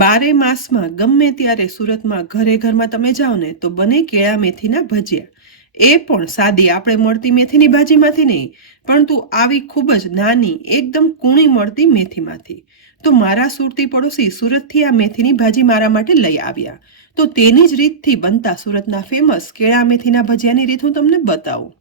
બારે માસમાં ગમે ત્યારે સુરતમાં ઘરે ઘરમાં તમે જાઓ ને તો બને કેળા મેથીના ભજીયા. એ પણ સાદી આપણે મળતી મેથીની ભાજીમાંથી નહીં, પરંતુ આવી ખૂબ જ નાની એકદમ કૂણી મળતી મેથીમાંથી. તો મારા સુરતી પડોશી સુરતથી આ મેથીની ભાજી મારા માટે લઈ આવ્યા. તો તેની જ રીતથી બનતા સુરતના ફેમસ કેળા મેથીના ભજીયાની રીત હું તમને બતાવું.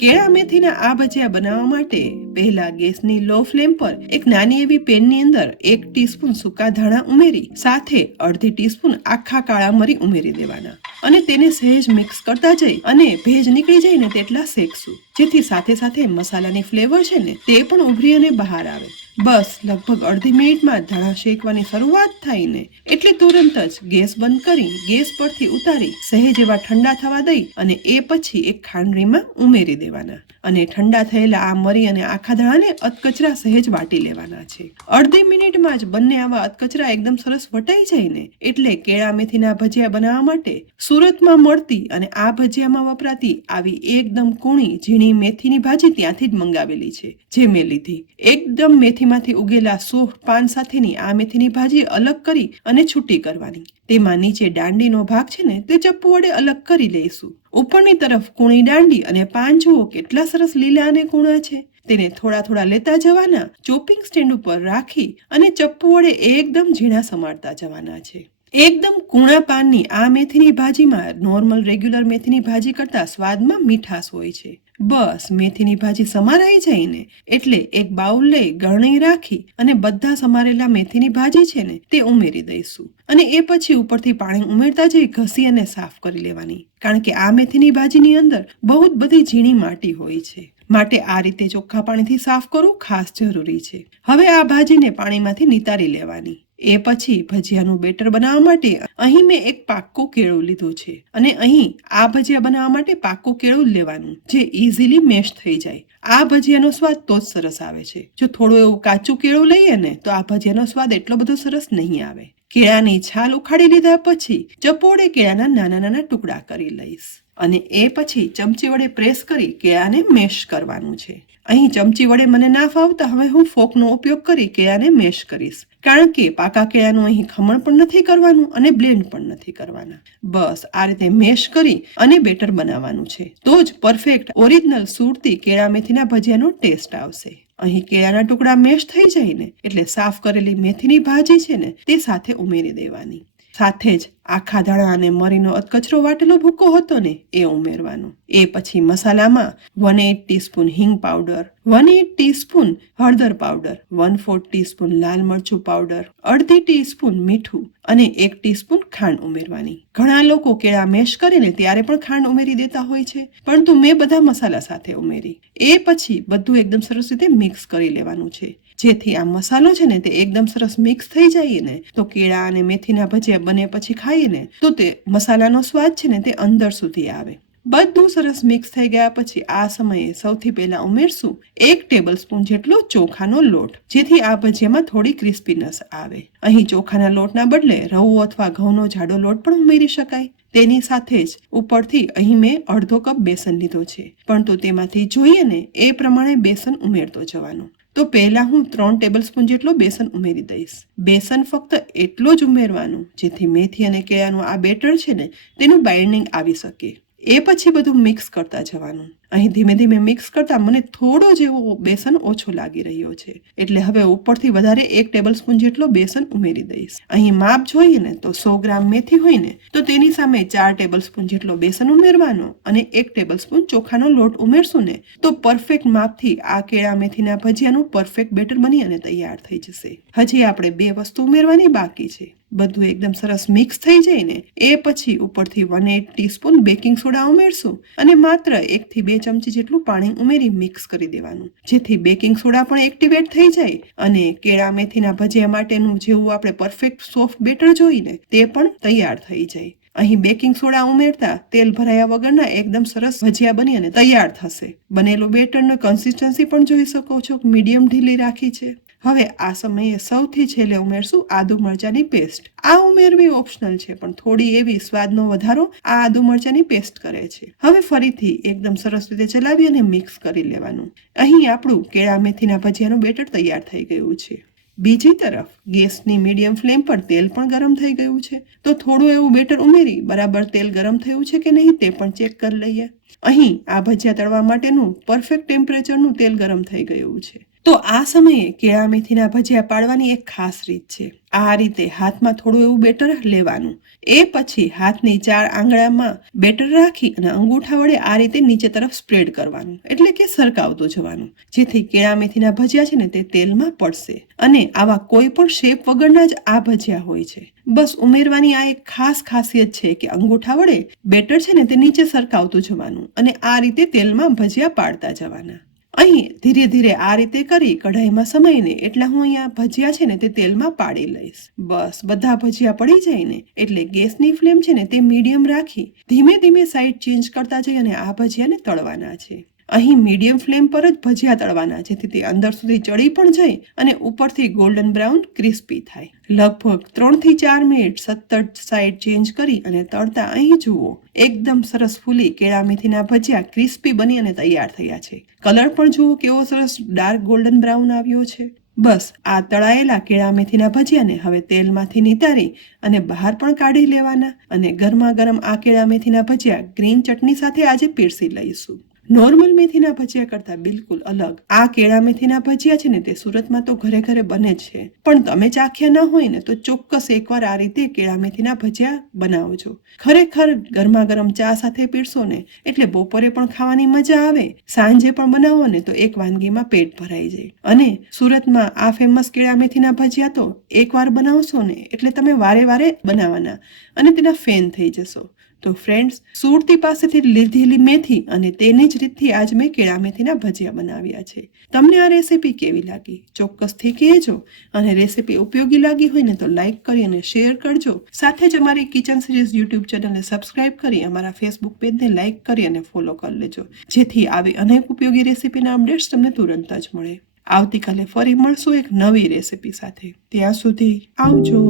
કેળા મેથીના આ ભજીયા બનાવવા માટે પહેલા ગેસની લો ફ્લેમ પર એક નાની એવી પેનની અંદર 1 ટીસ્પૂન સૂકા ધાણા ઉમેરી સાથે અડધી ટીસ્પૂન આખા કાળા મરી ઉમેરી દેવાના અને તેને સહેજ મિક્સ કરતા જઈ અને ભેજ નીકળી જાય ને તેટલા શેકશું, જેથી સાથે સાથે મસાલાની ફ્લેવર છે ને તે પણ ઉભરી અને બહાર આવે. બસ લગભગ અડધી મિનિટમાં ધાણા શેકવાની શરૂઆત થાય ને એટલે તુરંત જ ગેસ બંધ કરી ગેસ પરથી ઉતારી સહેજ એવા ઠંડા થવા દઈ અને એ પછી એક ખાંડણીમાં ઉમેરી દેવાના અને ઠંડા થયેલા આ મરી અને આખા ધાણાને અધકચરા સહેજ વાટી લેવાના છે. અડધી મિનિટમાં જ બંને આવા અધકચરા એકદમ સરસ વટાઈ જાય ને એટલે કેળા મેથીના ભજીયા બનાવવા માટે સુરતમાં મળતી અને આ ભજીયામાં વપરાતી આવી એકદમ કૂણી ઝીણી મેથીની ભાજી ત્યાંથી જ મંગાવેલી છે, જે મેં લીધી. એકદમ મેથીમાંથી ઉગેલા સોફ્ટ પાન સાથેની આ મેથીની ભાજી અલગ કરી અને છૂટી કરવાની. તેમાં નીચે દાંડીનો ભાગ છે ને તે ચપ્પુ વડે અલગ કરી લઈશું. ઉપરની તરફ કૂણી દાંડી અને પાન જુઓ કેટલા સરસ લીલા અને કૂણા છે. તેને થોડા થોડા લેતા જવાના, ચોપિંગ સ્ટેન્ડ ઉપર રાખી અને ચપ્પુ વડે એકદમ ઝીણા સમારતા જવાના છે. એકદમ કૂણા પાનની આ મેથીની ભાજીમાં નોર્મલ રેગ્યુલર મેથીની ભાજી કરતા સ્વાદમાં મીઠાશ હોય છે. બસ મેથીની ભાજી સમારાઈ જાય ને એટલે એક બાઉલ લઈ ગરણી રાખી અને બધા સમારેલા મેથીની ભાજી છે ને તે ઉમેરી દઈશું અને એ પછી ઉપરથી પાણી ઉમેરતા જઈ ઘસી અને સાફ કરી લેવાની, કારણ કે આ મેથીની ભાજીની અંદર બહુ જ બધી ઝીણી માટી હોય છે. માટે આ રીતે ચોખ્ખા પાણીથી સાફ કરવું ખાસ જરૂરી છે. હવે આ ભાજીને પાણીમાંથી નિતારી લેવાની. એ પછી ભજીયાનું બેટર બનાવવા માટે અહીં મેં એક પાક્કું કેળું લીધું છે અને અહીં આ ભજીયા બનાવવા માટે પાક્કું કેળું લેવાનું જે ઇઝીલી મેશ થઈ જાય. આ ભજીયાનો સ્વાદ તો જ સરસ આવે છે. જો થોડું એવું કાચું કેળું લઈએ ને તો આ ભજીયાનો સ્વાદ એટલો બધો સરસ નહીં આવે. કેળાની છાલ ઉખાડી લીધા પછી ચપોડે કેળાના નાના નાના ટુકડા કરી લઈશ અને એ પછી ચમચી વડે પ્રેસ કરી કેળાને મેશ કરવાનું છે. અહીં ચમચી વડે મને ના ફાવતા હવે હું ફોકનો ઉપયોગ કરી કેળાને મેશ કરીશ, કારણ કે પાકા કેળાનું અહીં ખમણ પણ નથી કરવાનું અને બ્લેન્ડ પણ નથી કરવાના. બસ આ રીતે મેશ કરી અને બેટર બનાવવાનું છે, તો જ પરફેક્ટ ઓરિજિનલ સુરતી કેળા મેથીના ભજીયાનો ટેસ્ટ આવશે. અહીં કેળાના ટુકડા મેશ થઈ જાય ને એટલે સાફ કરેલી મેથીની ભાજી છે ને તે સાથે ઉમેરી દેવાની. સાથે જ આખા ધાણા અને મરીનો અધકચરો વાટેલો ભૂકો હતો ને એ ઉમેરવાનો. એ પછી મસાલામાં 1/8 ટીસ્પૂન હિંગ પાવડર, 1/8 ટીસ્પૂન હળદર પાવડર, 1/4 ટીસ્પૂન લાલ મરચું પાવડર, અડધી ટીસ્પૂન મીઠું અને 1 ટીસ્પૂન ખાંડ ઉમેરવાની. ઘણા લોકો કેળા મેશ કરીને ત્યારે પણ ખાંડ ઉમેરી દેતા હોય છે, પરંતુ મેં બધા મસાલા સાથે ઉમેરી. એ પછી બધું એકદમ સરસ રીતે મિક્સ કરી લેવાનું છે, જેથી આ મસાલો છે ને તે એકદમ સરસ મિક્સ થઈ જાય ને તો કેળા અને મેથીના ભજીયા બને પછી ખાઈએ ને તો તે મસાલાનો સ્વાદ છે ને તે અંદર સુધી આવે. બધું સરસ મિક્સ થઈ ગયા પછી આ સમયે સૌથી પહેલા ઉમેરશું 1 ટેબલ સ્પૂન જેટલો ચોખાનો લોટ, જેથી આ ભજીયામાં થોડી ક્રિસ્પીનેસ આવે. અહીં ચોખાના લોટના બદલે રવો અથવા ઘઉંનો જાડો લોટ પણ ઉમેરી શકાય. તેની સાથે જ ઉપરથી અહીં મેં અડધો કપ બેસન લીધો છે, પરંતુ તેમાંથી જોઈએ ને એ પ્રમાણે બેસન ઉમેરતો જવાનું. તો પહેલા હું 3 ટેબલ સ્પૂન જેટલો બેસન ઉમેરી દઈશ. બેસન ફક્ત એટલો જ ઉમેરવાનું જેથી મેથી અને કેળાનું આ બેટર છે ને તેનું બાઇન્ડિંગ આવી શકે. એ પછી બધું મિક્સ કરતા જવાનું. અહીં ધીમે ધીમે મિક્સ કરતા મને થોડો જેવો બેસન ઓછો લાગી રહ્યો છે, એટલે હવે ઉપરથી વધારે 1 ટેબલ સ્પૂન જેટલો બેસન ઉમેરી દઈશ. અહીં માપ જોઈએ ને તો 100 ગ્રામ મેથી હોય ને તો તેની સામે 4 ટેબલ સ્પૂન જેટલો બેસન ઉમેરવાનો અને 1 ટેબલ સ્પૂન ચોખાનો લોટ ઉમેરશું ને તો પરફેક્ટ માપથી આ કેળા મેથીના ભજીયાનું પરફેક્ટ બેટર બની અને તૈયાર થઈ જશે. હજી આપણે 2 વસ્તુ ઉમેરવાની બાકી છે. બધું એકદમ સરસ મિક્સ થઈ જાય ને એ પછી ઉપરથી 1/8 ટીસ્પૂન બેકિંગ સોડા ઉમેરશું અને માત્ર 1 થી 2 ચમચી જેટલું પાણી ઉમેરી મિક્સ કરી દેવાનું, જેથી બેકિંગ સોડા પણ એક્ટિવેટ થઈ જાય અને કેળા મેથીના ભજીયા માટેનું જેવું આપણે પરફેક્ટ સોફ્ટ બેટર જોઈને તે પણ તૈયાર થઈ જાય. અહીં બેકિંગ સોડા ઉમેરતા તેલ ભરાયા વગરના એકદમ સરસ ભજીયા બની અને તૈયાર થશે. બનેલું બેટરનો કન્સિસ્ટન્સી પણ જોઈ શકો છો, મીડિયમ ઢીલી રાખી છે. હવે આ સમયે સૌથી છેલ્લે ઉમેરશું આદુ મરચાની પેસ્ટ. આ ઉમેરવી ઓપ્શનલ છે, પણ થોડી એવી સ્વાદનો વધારો આ આદુ મરચાની પેસ્ટ કરે છે. હવે ફરીથી એકદમ સરસ રીતે ચલાવી અને મિક્સ કરી લેવાનું. અહીં આપણું કેળા મેથીના ભજીયાનું બેટર તૈયાર થઈ ગયું છે. બીજી તરફ ગેસની મીડિયમ ફ્લેમ પર તેલ પણ ગરમ થઈ ગયું છે. તો થોડું એવું બેટર ઉમેરી બરાબર તેલ ગરમ થયું છે કે નહીં તે પણ ચેક કરી લઈએ. અહીં આ ભજીયા તળવા માટેનું પરફેક્ટ ટેમ્પરેચરનું તેલ ગરમ થઈ ગયું છે. તો આ સમયે કેળા મેથીના ભજીયા પાડવાની એક ખાસ રીત છે. આ રીતે હાથમાં થોડું એવું બેટર લેવાનું. એ પછી હાથની 4 આંગળામાં બેટર રાખી અને અંગૂઠા વડે આ રીતે નીચે તરફ સ્પ્રેડ કરવાનું, એટલે કે સરકાવતું જવાનું, જેથી કેળા મેથીના ભજીયા છે ને તે તેલમાં પડશે. અને આવા કોઈ પણ શેપ વગરના જ આ ભજીયા હોય છે. બસ ઉમેરવાની આ એક ખાસ ખાસિયત છે કે અંગૂઠા વડે બેટર છે ને તે નીચે સરકાવતું જવાનું અને આ રીતે તેલમાં ભજીયા પાડતા જવાના. અહીં ધીરે ધીરે આ રીતે કરી કઢાઈમાં સમાઈને એટલે હું અહીંયા ભજીયા છે ને તે તેલમાં પાડી લઈશ. બસ બધા ભજીયા પડી જાય ને એટલે ગેસની ફ્લેમ છે ને તે મીડિયમ રાખી ધીમે ધીમે સાઈડ ચેન્જ કરતા જઈ અને આ ભજીયાને તળવાના છે. અહીં મીડિયમ ફ્લેમ પર જ ભજીયા તળવાના, જેથી તે અંદર સુધી ચડી પણ જાય અને ઉપરથી ગોલ્ડન બ્રાઉન ક્રિસ્પી થાય. લગભગ 3 થી 4 મિનિટ સતત સાઈડ ચેન્જ કરી અને તળતા અહીં જુઓ એકદમ સરસ ફૂલી કેળા મેથીના ભજીયા ક્રિસ્પી બની અને તૈયાર થયા છે. કલર પણ જુઓ કેવો સરસ ડાર્ક ગોલ્ડન બ્રાઉન આવ્યો છે. બસ આ તળાયેલા કેળા મેથીના ભજીયાને હવે તેલમાંથી નિતારી અને બહાર પણ કાઢી લેવાના અને ગરમા ગરમ આ કેળા મેથીના ભજીયા ગ્રીન ચટણી સાથે આજે પીરસી લઈશું. નોર્મલ મેથીના ભજીયા કરતા બિલકુલ અલગ આ કેળા મેથીના ભજીયા છે ને તે સુરતમાં તો ઘરે ઘરે બને છે, પણ તમે ચાખ્યા ન હોય ને તો ચોક્કસ એકવાર આ રીતે કેળા મેથીના ભજીયા બનાવજો. ખરેખર ગરમા ગરમ ચા સાથે પીરસો ને એટલે બપોરે પણ ખાવાની મજા આવે, સાંજે પણ બનાવો ને તો એક વાનગીમાં પેટ ભરાઈ જાય. અને સુરતમાં આ ફેમસ કેળા મેથીના ભજીયા તો એકવાર બનાવશો ને એટલે તમે વારે વારે બનાવવાના અને તેના ફેન થઈ જશો. તો ફ્રેન્ડ્સ, સુરતી પાસેથી લીધેલી મેથી અને તેની જ રીતથી આજ મેં કેળા મેથીના ભજીયા બનાવ્યા છે. તમને આ રેસીપી કેવી લાગી ચોક્કસથી કહેજો, અને રેસીપી ઉપયોગી લાગી હોય ને તો લાઈક કરી અને શેર કરજો. સાથે જ અમારી કિચન સિરીઝ યુટ્યુબ ચેનલને સબસ્ક્રાઇબ કરી અમારા ફેસબુક પેજને લાઈક કરી અને ફોલો કરી લેજો, જેથી આવી અનેક ઉપયોગી રેસીપીના અપડેટ્સ તમને તુરંત જ મળે. આવતીકાલે ફરી મળશું એક નવી રેસીપી સાથે. ત્યાં સુધી આવજો.